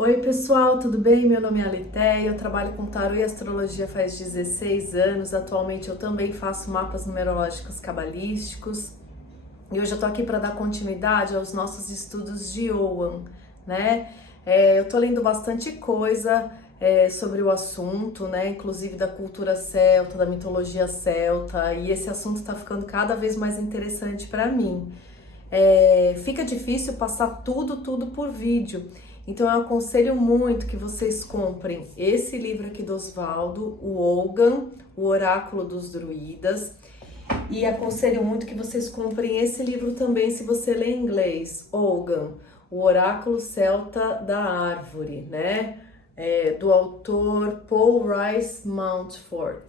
Oi pessoal, tudo bem? Meu nome é Alitéia, eu trabalho com tarô e astrologia faz 16 anos. Atualmente eu também faço mapas numerológicos cabalísticos e hoje eu tô aqui para dar continuidade aos nossos estudos de Ogham, né? Eu tô lendo bastante coisa sobre o assunto, né? Inclusive da cultura celta, da mitologia celta, e esse assunto tá ficando cada vez mais interessante para mim. Fica difícil passar tudo por vídeo. Então eu aconselho muito que vocês comprem esse livro aqui do Oswaldo, o Ogham, o Oráculo dos Druidas. E aconselho muito que vocês comprem esse livro também se você lê inglês, Ogham, o Oráculo Celta da Árvore, né? Do autor Paul Rice Mountfort.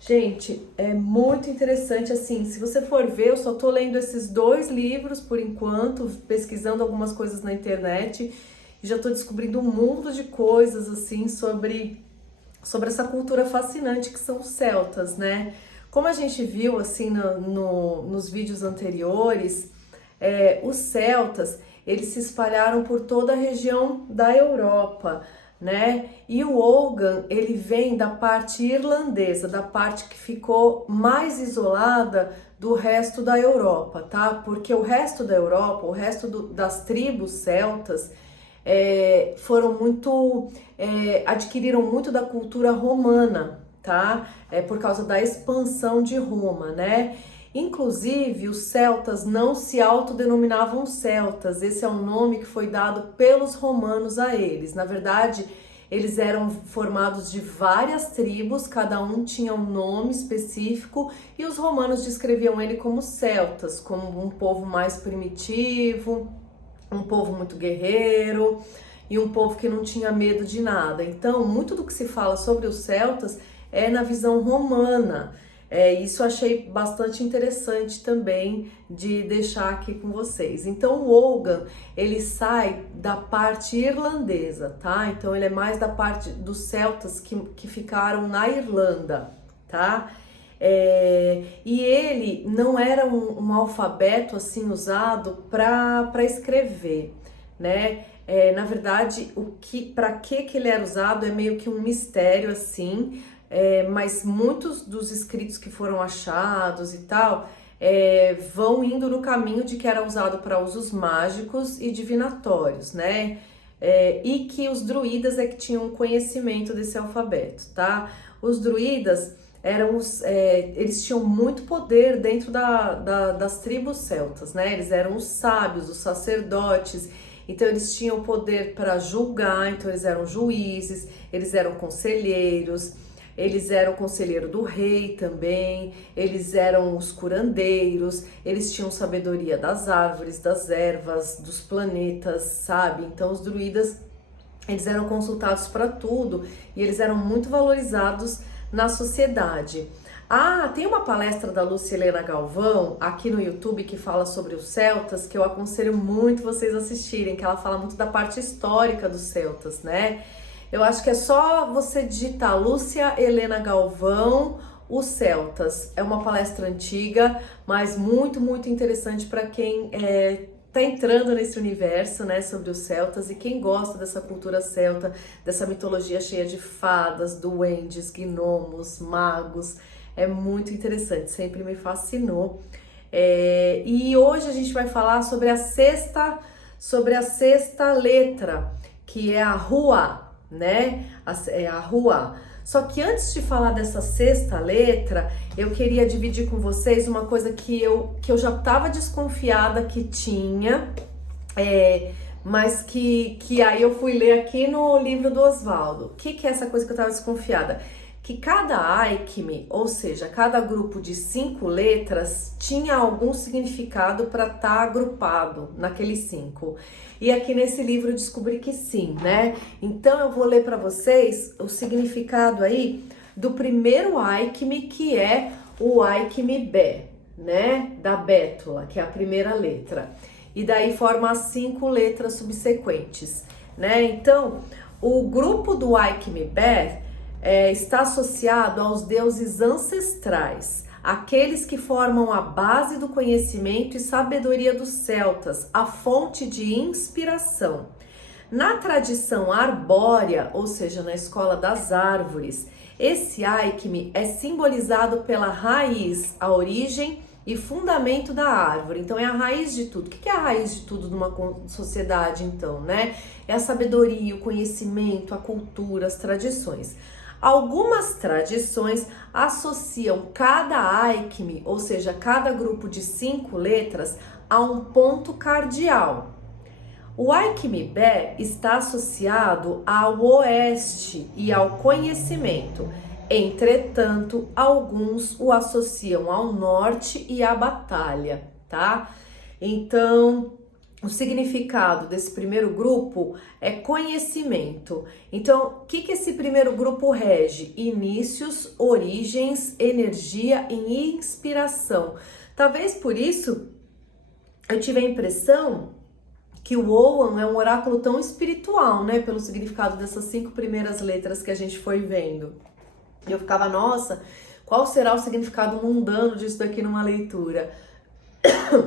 Gente, é muito interessante, assim, se você for ver, eu só tô lendo esses dois livros por enquanto, pesquisando algumas coisas na internet, e já tô descobrindo um mundo de coisas, assim, sobre essa cultura fascinante que são os celtas, né? Como a gente viu, assim, nos vídeos anteriores, os celtas, eles se espalharam por toda a região da Europa, né? E o Ogham, ele vem da parte irlandesa, da parte que ficou mais isolada do resto da Europa, tá? Porque o resto da Europa, o resto das tribos celtas, foram muito, adquiriram muito da cultura romana, tá? Por causa da expansão de Roma, né? Inclusive, os celtas não se autodenominavam celtas, esse é um nome que foi dado pelos romanos a eles. Na verdade, eles eram formados de várias tribos, cada um tinha um nome específico, e os romanos descreviam ele como celtas, como um povo mais primitivo, um povo muito guerreiro e um povo que não tinha medo de nada. Então, muito do que se fala sobre os celtas é na visão romana. Isso eu achei bastante interessante também de deixar aqui com vocês. Então o Ogham, ele sai da parte irlandesa, tá? Então ele é mais da parte dos celtas que ficaram na Irlanda, tá? E ele não era um alfabeto assim usado para escrever, né? Na verdade, para que ele era usado é meio que um mistério assim. Mas muitos dos escritos que foram achados e tal vão indo no caminho de que era usado para usos mágicos e divinatórios, né? E que os druidas que tinham conhecimento desse alfabeto, tá? Os druidas eles tinham muito poder dentro das tribos celtas, né? Eles eram os sábios, os sacerdotes. Então eles tinham poder para julgar, então eles eram juízes, eles eram conselheiros. Eles eram conselheiro do rei também, eles eram os curandeiros, eles tinham sabedoria das árvores, das ervas, dos planetas, sabe? Então os druidas, eles eram consultados para tudo e eles eram muito valorizados na sociedade. Tem uma palestra da Lúcia Helena Galvão aqui no YouTube que fala sobre os celtas, que eu aconselho muito vocês assistirem, que ela fala muito da parte histórica dos celtas, né? Eu acho que é só você digitar Lúcia Helena Galvão, os Celtas. É uma palestra antiga, mas muito interessante para quem tá entrando nesse universo, né, sobre os celtas, e quem gosta dessa cultura celta, dessa mitologia cheia de fadas, duendes, gnomos, magos. É muito interessante, sempre me fascinou. E hoje a gente vai falar sobre a sexta letra, que é a Rua, né? A Rua. Só que antes de falar dessa sexta letra, eu queria dividir com vocês uma coisa que eu já estava desconfiada que tinha, mas que aí eu fui ler aqui no livro do Oswaldo. O que é essa coisa que eu estava desconfiada? Que cada Aikme, ou seja, cada grupo de 5 letras, tinha algum significado para estar agrupado naqueles 5. E aqui nesse livro eu descobri que sim, né? Então eu vou ler para vocês o significado aí do primeiro Aikme, que é o Aikme Bé, né? Da Bétula, que é a primeira letra. E daí forma as 5 letras subsequentes, né? Então, o grupo do Aikme Bé está associado aos deuses ancestrais, aqueles que formam a base do conhecimento e sabedoria dos celtas, a fonte de inspiração. Na tradição arbórea, ou seja, na escola das árvores, esse Aikmi é simbolizado pela raiz, a origem e fundamento da árvore. Então é a raiz de tudo. O que é a raiz de tudo numa sociedade, então, né? É a sabedoria, o conhecimento, a cultura, as tradições. Algumas tradições associam cada Aikmi, ou seja, cada grupo de 5 letras, a um ponto cardial. O Aikmi Bé está associado ao oeste e ao conhecimento. Entretanto, alguns o associam ao norte e à batalha, tá? Então, o significado desse primeiro grupo é conhecimento. Então, o que esse primeiro grupo rege? Inícios, origens, energia e inspiração. Talvez por isso eu tive a impressão que o Oan é um oráculo tão espiritual, né? Pelo significado dessas 5 primeiras letras que a gente foi vendo. E eu ficava, nossa, qual será o significado mundano disso daqui numa leitura?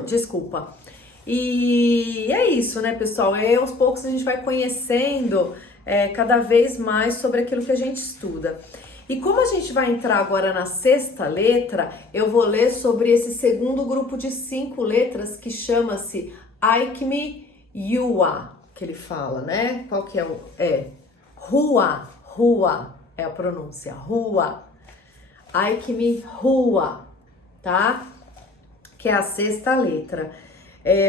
Desculpa. E é isso, né, pessoal? Aos poucos a gente vai conhecendo cada vez mais sobre aquilo que a gente estuda. E como a gente vai entrar agora na 6ª letra, eu vou ler sobre esse segundo grupo de 5 letras que chama-se Aikmi Yua, que ele fala, né? Qual que é o... Hua, Hua. É a pronúncia, Hua. Aikmi Hua, tá? Que é a 6ª letra.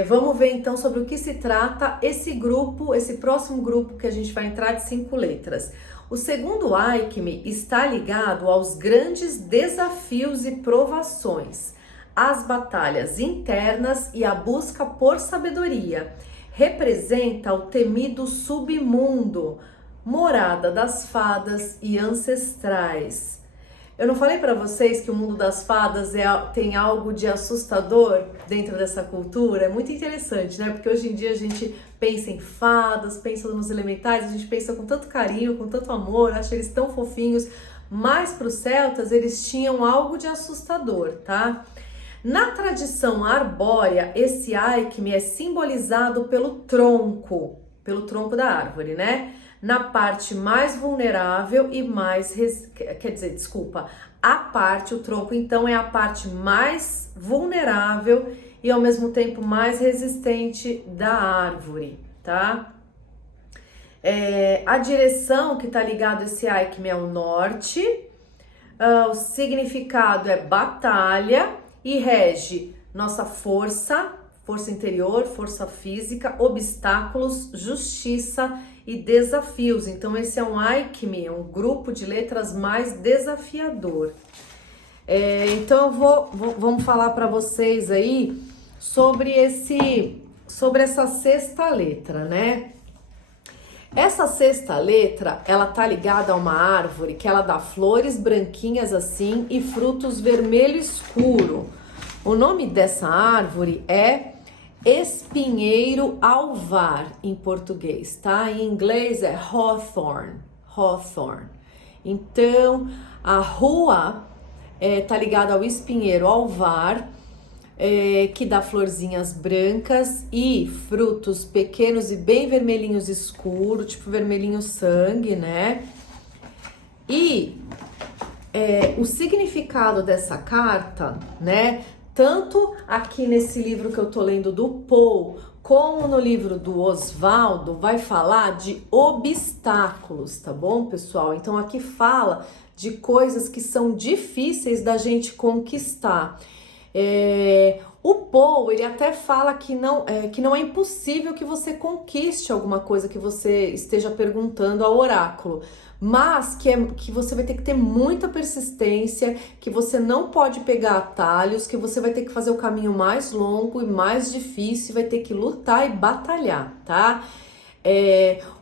Vamos ver então sobre o que se trata esse grupo, esse próximo grupo que a gente vai entrar de 5 letras. O segundo Aikmi está ligado aos grandes desafios e provações, às batalhas internas e à busca por sabedoria. Representa o temido submundo, morada das fadas e ancestrais. Eu não falei para vocês que o mundo das fadas tem algo de assustador dentro dessa cultura? É muito interessante, né? Porque hoje em dia a gente pensa em fadas, pensa nos elementais, a gente pensa com tanto carinho, com tanto amor, acha eles tão fofinhos, mas para os celtas eles tinham algo de assustador, tá? Na tradição arbórea, esse Aikmi é simbolizado pelo tronco da árvore, né? Na parte mais vulnerável e mais... o tronco então é a parte mais vulnerável e ao mesmo tempo mais resistente da árvore, tá? A direção que tá ligado a esse Aikmi é o norte, o significado é batalha e rege nossa força interior, força física, obstáculos, justiça e desafios. Então esse é um Aikmi, é um grupo de letras mais desafiador. Então vamos falar para vocês aí sobre essa 6ª letra, né? Essa 6ª letra, ela tá ligada a uma árvore que ela dá flores branquinhas assim e frutos vermelho escuro. O nome dessa árvore é espinheiro alvar em português, tá? Em inglês é hawthorn. Então, a rua tá ligada ao espinheiro alvar, que dá florzinhas brancas e frutos pequenos e bem vermelhinhos escuro, tipo vermelhinho sangue, né? E o significado dessa carta, né? Tanto aqui nesse livro que eu tô lendo do Paul, como no livro do Oswaldo, vai falar de obstáculos, tá bom, pessoal? Então aqui fala de coisas que são difíceis da gente conquistar. O Paul, ele até fala que não é impossível que você conquiste alguma coisa que você esteja perguntando ao oráculo, mas que você vai ter que ter muita persistência, que você não pode pegar atalhos, que você vai ter que fazer o caminho mais longo e mais difícil, vai ter que lutar e batalhar, tá?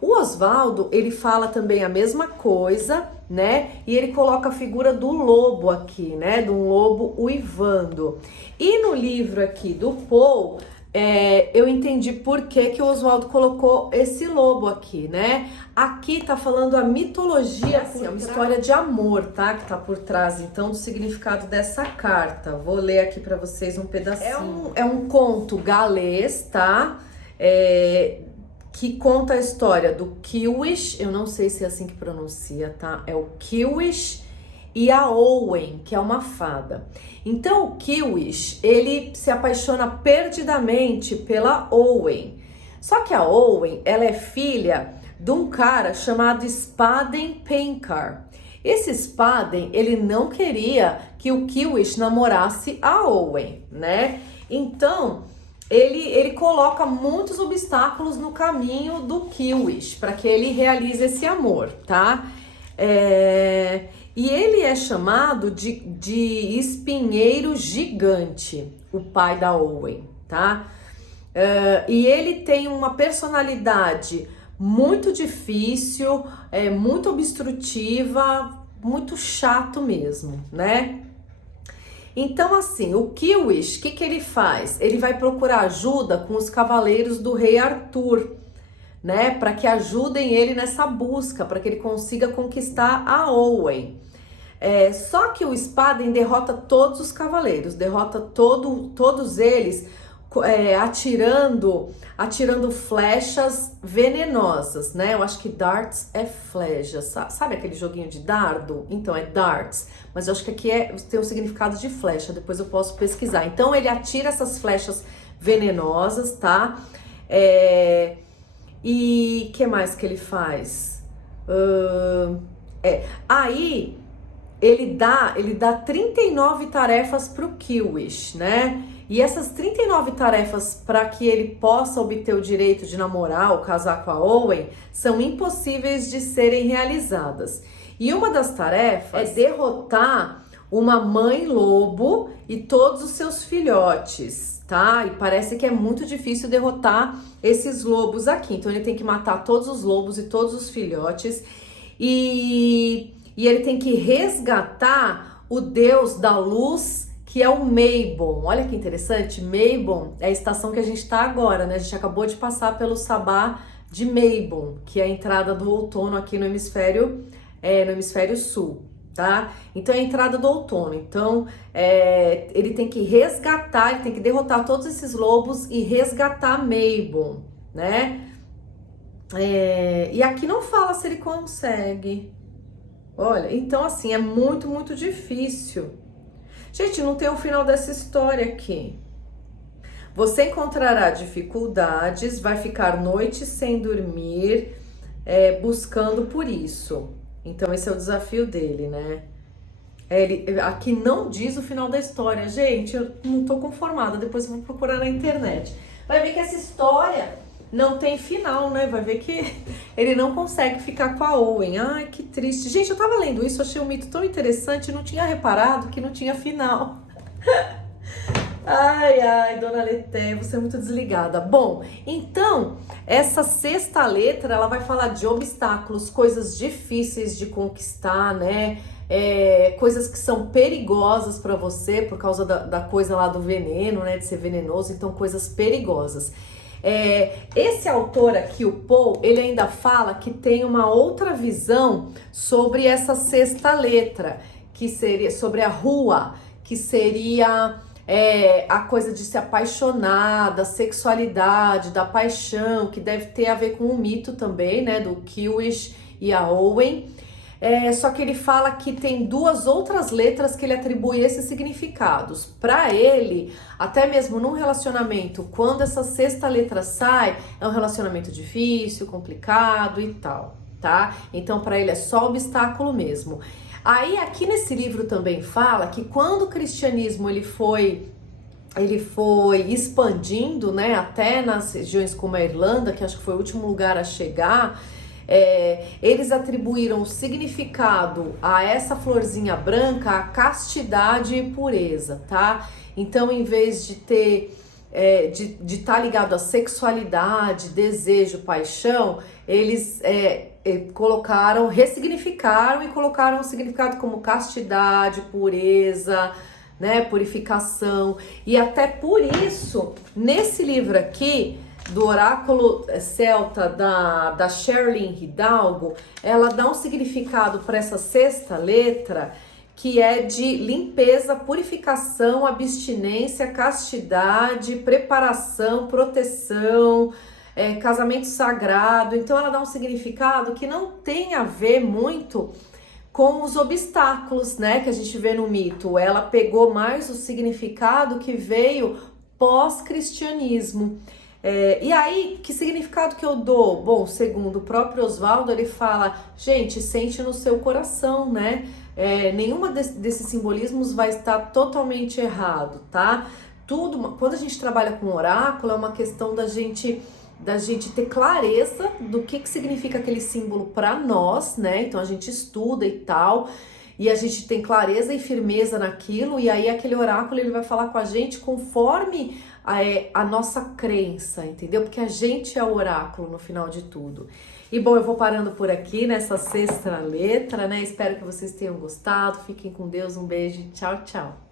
O Oswaldo, ele fala também a mesma coisa, né? E ele coloca a figura do lobo aqui, né? De um lobo uivando. E no livro aqui do Paul, eu entendi por que o Oswaldo colocou esse lobo aqui, né? Aqui tá falando a mitologia, assim, é uma história de amor, tá? Que tá por trás, então, do significado dessa carta. Vou ler aqui pra vocês um pedacinho. É um conto galês, tá? que conta a história do Kilwish, eu não sei se é assim que pronuncia, tá? É o Kilwish e a Owen, que é uma fada. Então o Kilwish, ele se apaixona perdidamente pela Owen. Só que a Owen, ela é filha de um cara chamado Spaden Penkar. Esse Spaden, ele não queria que o Kilwish namorasse a Owen, né? Então, ele coloca muitos obstáculos no caminho do Kilwish para que ele realize esse amor, tá? E ele é chamado de espinheiro gigante, o pai da Owen, tá? E ele tem uma personalidade muito difícil, muito obstrutiva, muito chato mesmo, né? Então, assim, o Kilwish, o que ele faz? Ele vai procurar ajuda com os cavaleiros do rei Arthur, né? Para que ajudem ele nessa busca, para que ele consiga conquistar a Owen. Só que o Spaden derrota todos os cavaleiros, derrota todos eles atirando flechas venenosas, né? Eu acho que darts é flecha, sabe aquele joguinho de dardo? Então é darts, mas eu acho que aqui tem o significado de flecha, depois eu posso pesquisar. Então ele atira essas flechas venenosas, tá? E que mais que ele faz? Aí ele dá 39 tarefas pro Kilwish, né? E essas 39 tarefas para que ele possa obter o direito de namorar ou casar com a Owen são impossíveis de serem realizadas. E uma das tarefas é derrotar uma mãe lobo e todos os seus filhotes, tá? E parece que é muito difícil derrotar esses lobos aqui. Então ele tem que matar todos os lobos e todos os filhotes e ele tem que resgatar o deus da luz, que é o Mabon. Olha que interessante, Mabon é a estação que a gente está agora, né? A gente acabou de passar pelo sabá de Mabon, que é a entrada do outono aqui no hemisfério sul, tá? Então é a entrada do outono. Então ele tem que resgatar, ele tem que derrotar todos esses lobos e resgatar Mabon, né? E aqui não fala se ele consegue. Olha, então assim, é muito, muito difícil. Gente, não tem o final dessa história aqui. Você encontrará dificuldades, vai ficar noites sem dormir, buscando por isso. Então esse é o desafio dele, né? Aqui não diz o final da história. Gente, eu não tô conformada, depois eu vou procurar na internet. Vai ver que essa história não tem final, né? Vai ver que ele não consegue ficar com a Owen. Ai, que triste. Gente, eu tava lendo isso, achei um mito tão interessante, não tinha reparado que não tinha final. Ai, dona Letéia, você é muito desligada. Bom, então, essa sexta letra, ela vai falar de obstáculos, coisas difíceis de conquistar, né? Coisas que são perigosas para você por causa da coisa lá do veneno, né? De ser venenoso, então coisas perigosas. Esse autor aqui, o Paul, ele ainda fala que tem uma outra visão sobre essa sexta letra, que seria sobre a rua, que seria a coisa de se apaixonar, da sexualidade, da paixão, que deve ter a ver com o mito também, né, do Kilwish e a Owen. Só que ele fala que tem duas outras letras que ele atribui esses significados. Para ele, até mesmo num relacionamento, quando essa sexta letra sai, é um relacionamento difícil, complicado e tal, tá? Então, para ele é só obstáculo mesmo. Aí, aqui nesse livro também fala que quando o cristianismo ele foi expandindo, né, até nas regiões como a Irlanda, que acho que foi o último lugar a chegar, eles atribuíram o significado a essa florzinha branca a castidade e pureza, tá? Então, em vez de ter de estar ligado à sexualidade, desejo, paixão, eles ressignificaram e colocaram o significado como castidade, pureza, né, purificação. E até por isso, nesse livro aqui, do oráculo celta da Sherilyn Hidalgo, ela dá um significado para essa sexta letra que é de limpeza, purificação, abstinência, castidade, preparação, proteção, casamento sagrado. Então ela dá um significado que não tem a ver muito com os obstáculos, né, que a gente vê no mito. Ela pegou mais o significado que veio pós-cristianismo. E aí, que significado que eu dou? Bom, segundo o próprio Oswaldo, ele fala, gente, sente no seu coração, né? Nenhuma desses simbolismos vai estar totalmente errado, tá? Tudo, quando a gente trabalha com oráculo, é uma questão da gente ter clareza do que significa aquele símbolo para nós, né? Então a gente estuda e tal, e a gente tem clareza e firmeza naquilo, e aí aquele oráculo ele vai falar com a gente conforme a nossa crença, entendeu? Porque a gente é o oráculo no final de tudo. E bom, eu vou parando por aqui nessa sexta letra, né? Espero que vocês tenham gostado. Fiquem com Deus, um beijo, tchau, tchau.